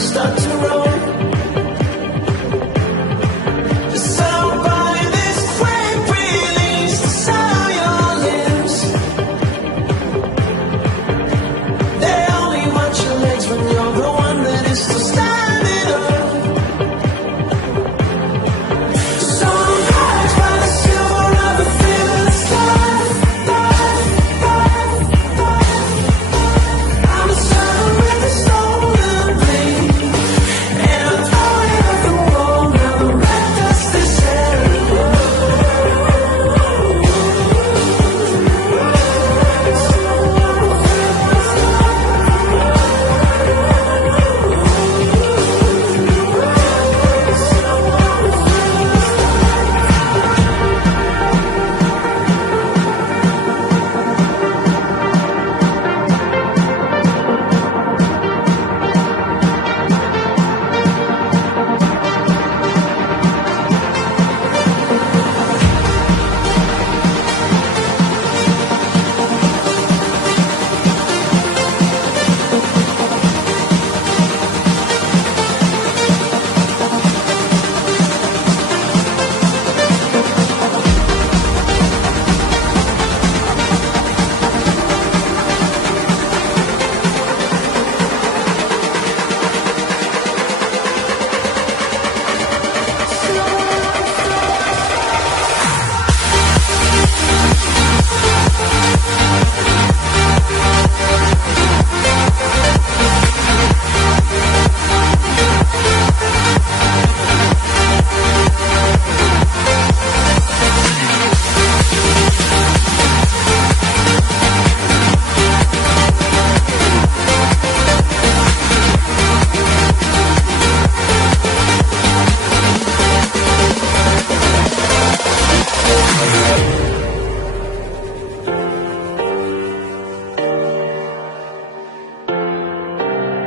start to roll. The sound by this flame release the sound your lips. They only watch your legs when you're the one that is still standing up. Sunrise by the silver of the fearless sky. I'm a son with a stolen blade, and I throw it at the wall. Now the red dust is everywhere.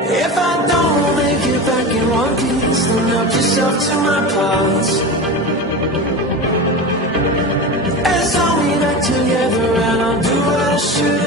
If I don't make it back in one piece, then help yourself to my parts. And sew me back together, and I'll do what I should.